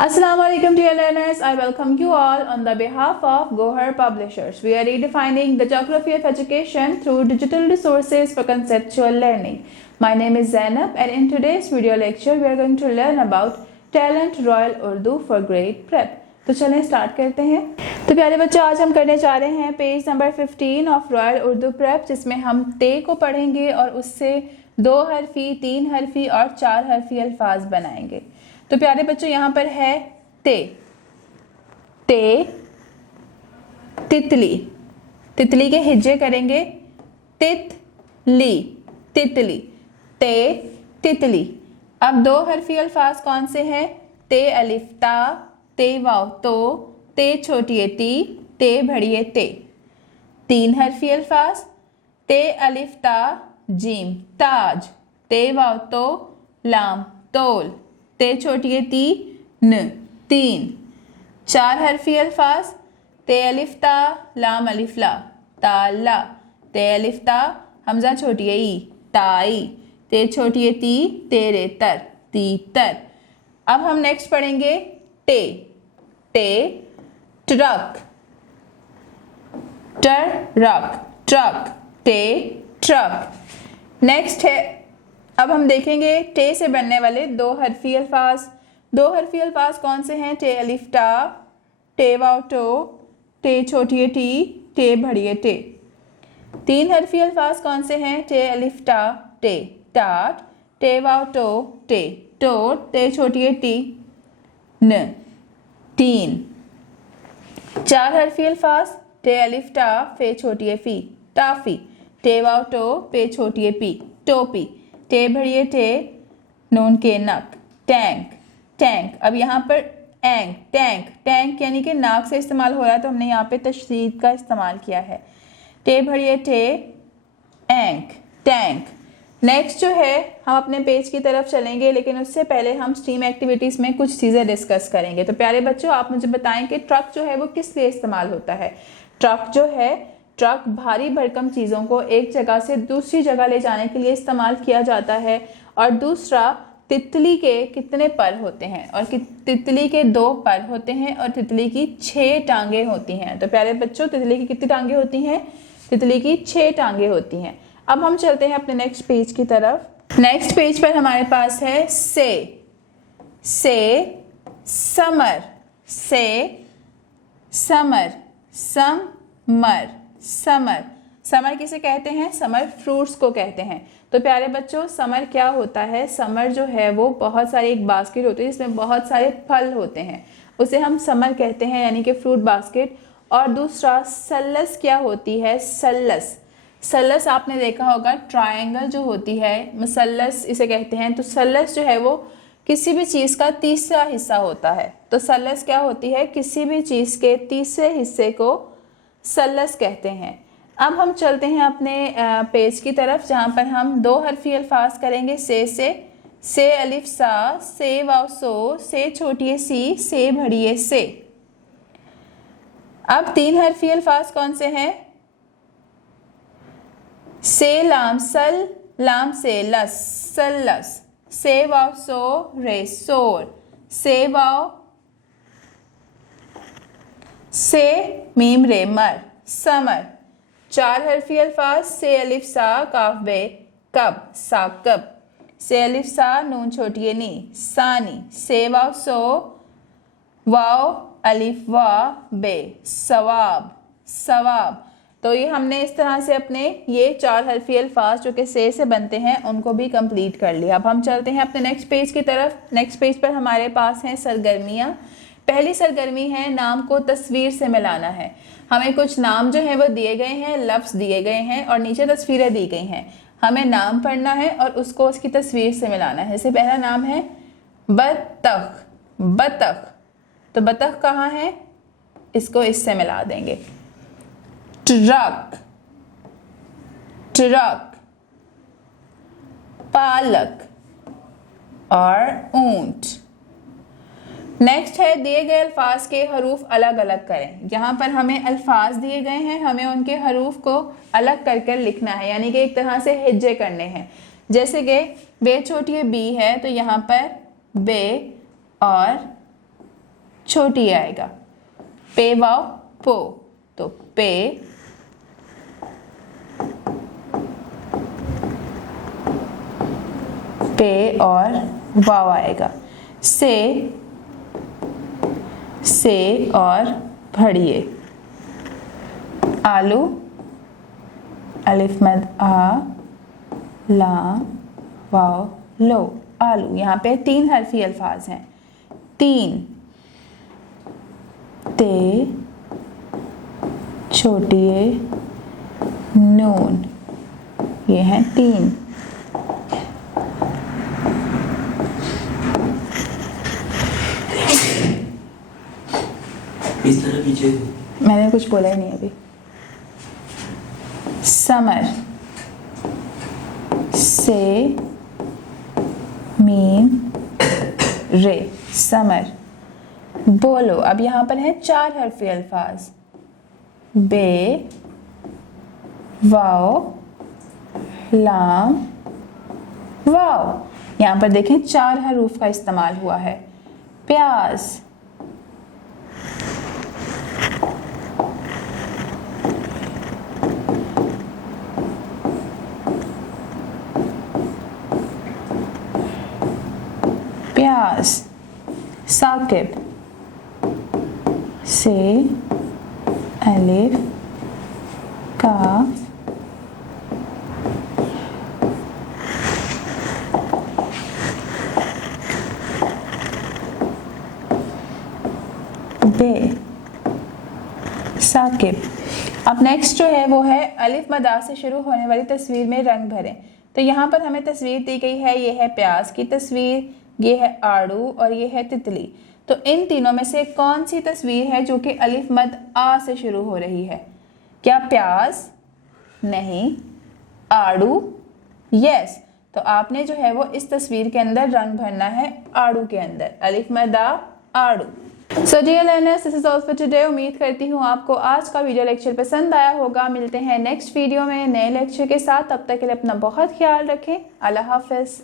Assalamu alaikum dear learners, I welcome you all on the behalf of Gohar Publishers. We are redefining the geography of education through digital resources for conceptual learning. My name is Zainab and in today's video lecture we are going to learn about Talent Royal Urdu for Grade Prep. तो चलें start करते हैं। तो प्यारे बच्चों, आज हम करने जा रहे हैं page number 15 of royal Urdu prep, जिसमें हम ते को पढ़ेंगे और उससे 2 हरफी, 3 हरफी और 4 हरफी अल्फाज बनाएंगे। तो प्यारे बच्चों, यहाँ पर है ते, ते, तितली, तितली के हिज्जे करेंगे तितली, तितली, ते, तितली। अब 2 हरफी अल्फाज कौन से हैं? ते अलिफ ता, ते वाव तो, ते छोटी ती, ते बड़ी ते। 3 हरफी अल्फाज ते अलिफ ता जीम ताज, ते वाव तो लाम तोल, ते छोटी ती न 3। 4 हरफी अल्फाज ते अलिफ ता लाम अलिफ ला ताला, ते अलिफ ता हमजा छोटी ई ताई, ते छोटी ती तेरे तर तीतर। अब हम नेक्स्ट पढ़ेंगे टे, टे ट्रक, ट्रक, ट्रक, टे ट्रक। नेक्स्ट है, अब हम देखेंगे टे से बनने वाले 2 हरफी अल्फाज। 2 हरफी अल्फाज कौन से हैं? टे अलिफ टा, टे वाव टो, टे छोटी टी, टे बड़ी टे। 3 हरफी अल्फाज कौन से हैं? टे अलिफ टा, टे टाट, टे वाव टो, टे टोट, टे छोटी टी न 3। 4 हरफी अल्फाज टे अलिफ टा, फे छोटी फी टाफी, टे वाव टो, पे छोटी पी टोपी, टे भड़िए टे नून के नक टैंक, टैंक। अब यहाँ पर एंक, टैंक, टैंक यानी कि नाक से इस्तेमाल हो रहा है, तो हमने यहाँ पे तशदीद का इस्तेमाल किया है। टे भड़िए टे एंक, टैंक। नेक्स्ट जो है, हम अपने पेज की तरफ चलेंगे, लेकिन उससे पहले हम स्ट्रीम एक्टिविटीज़ में कुछ चीज़ें डिस्कस करेंगे। तो प्यारे बच्चों, आप मुझे बताएं कि ट्रक जो है वो किस लिए इस्तेमाल होता है? ट्रक जो है, ट्रक भारी भरकम चीज़ों को एक जगह से दूसरी जगह ले जाने के लिए इस्तेमाल किया जाता है। और दूसरा, तितली के कितने पर होते हैं? और तितली के 2 पर होते हैं और तितली की 6 टांगे होती हैं। तो प्यारे बच्चों, तितली की कितनी टांगे होती हैं? तितली की 6 टांगे होती हैं। अब हम चलते हैं अपने नेक्स्ट पेज की तरफ। नेक्स्ट पेज पर हमारे पास है से समर, से समर, समर, समर। समर किसे कहते हैं? समर फ्रूट्स को कहते हैं। तो प्यारे बच्चों, समर क्या होता है? समर जो है वो बहुत सारी एक बास्केट होती है जिसमें बहुत सारे फल होते हैं, उसे हम समर कहते हैं, यानी कि फ्रूट बास्केट। और दूसरा, सल्लस क्या होती है? सल्लस, सल्लस आपने देखा होगा, ट्रायंगल जो होती है, मसल्लस इसे कहते हैं। तो सल्लस जो है वो किसी भी चीज़ का तीसरा हिस्सा होता है। तो सल्लस क्या होती है? किसी भी चीज़ के तीसरे हिस्से को सल्लस कहते हैं। अब हम चलते हैं अपने पेज की तरफ, जहाँ पर हम 2 हरफी अल्फाज करेंगे से अलिफ सा, से वाव सो, से छोटी सी, से बड़ी से। अब 3 हरफी अल्फाज कौन से हैं? से लाम सल, लाम से लस सल्लस, से वाव सो रे सोर, से वाव से मीम रे मर समर। 4 हरफी अल्फाज से अलिफ सा काफ बे कब साकब, से अलिफ सा नून छोटी नी सानी, से वाव सो वाव अलिफ वा बे सवाब, सवाब। तो ये हमने इस तरह से अपने ये 4 हरफी अल्फाज जो कि से बनते हैं उनको भी कंप्लीट कर लिया। अब हम चलते हैं अपने नेक्स्ट पेज की तरफ। नेक्स्ट पेज पर हमारे पास हैं सरगर्मियाँ। पहली सरगर्मी है, नाम को तस्वीर से मिलाना है। हमें कुछ नाम जो है वो दिए गए हैं, लफ्ज़ दिए गए हैं और नीचे तस्वीरें दी गई हैं। हमें नाम पढ़ना है और उसको उसकी तस्वीर से मिलाना है। जैसे पहला नाम है बतख, बतख। तो बतख कहाँ है? इसको इससे मिला देंगे। ट्रक, ट्रक, पालक और ऊंट। नेक्स्ट है, दिए गए अल्फाज के हरूफ अलग अलग करें। यहाँ पर हमें अल्फाज दिए गए हैं, हमें उनके हरूफ को अलग करके लिखना है, यानी कि एक तरह से हिज्जे करने हैं। जैसे कि बे छोटी बी है, तो यहाँ पर बे और छोटी आएगा। पे वाव पो, तो पे और वाव आएगा। से और भड़िए। आलू, अलिफ मद आ, लाम वाव लो, आलू। यहाँ पे 3 हरफी अल्फाज हैं। 3 ते छोटी ए नून, ये हैं 3। इस तरह पीछे मैंने कुछ बोला ही नहीं अभी। समर, से मीम रे, समर। बोलो, अब यहाँ पर है 4 हरफी अल्फाज। बे वाओ लाम वाओ। यहाँ पर देखें 4 हरूफ का इस्तेमाल हुआ है। प्याज, प्याज। साकिब, से अलिफ काफ बे, साकिब। अब नेक्स्ट जो है वो है अलिफ मदा से शुरू होने वाली तस्वीर में रंग भरें। तो यहाँ पर हमें तस्वीर दी गई है, ये है प्याज की तस्वीर, ये है आड़ू और ये है तितली। तो इन तीनों में से कौन सी तस्वीर है जो कि अलिफ मद आ से शुरू हो रही है? क्या प्याज? नहीं। आड़ू? यस। तो आपने जो है वो इस तस्वीर के अंदर रंग भरना है, आड़ू के अंदर। अलिफ मद आ, आड़ू। So dear learners, this is all for today. उम्मीद करती हूँ आपको आज का वीडियो लेक्चर पसंद आया होगा। मिलते हैं नेक्स्ट वीडियो में नए लेक्चर के साथ। तब तक के लिए अपना बहुत ख्याल रखें। अल्लाह हाफिज।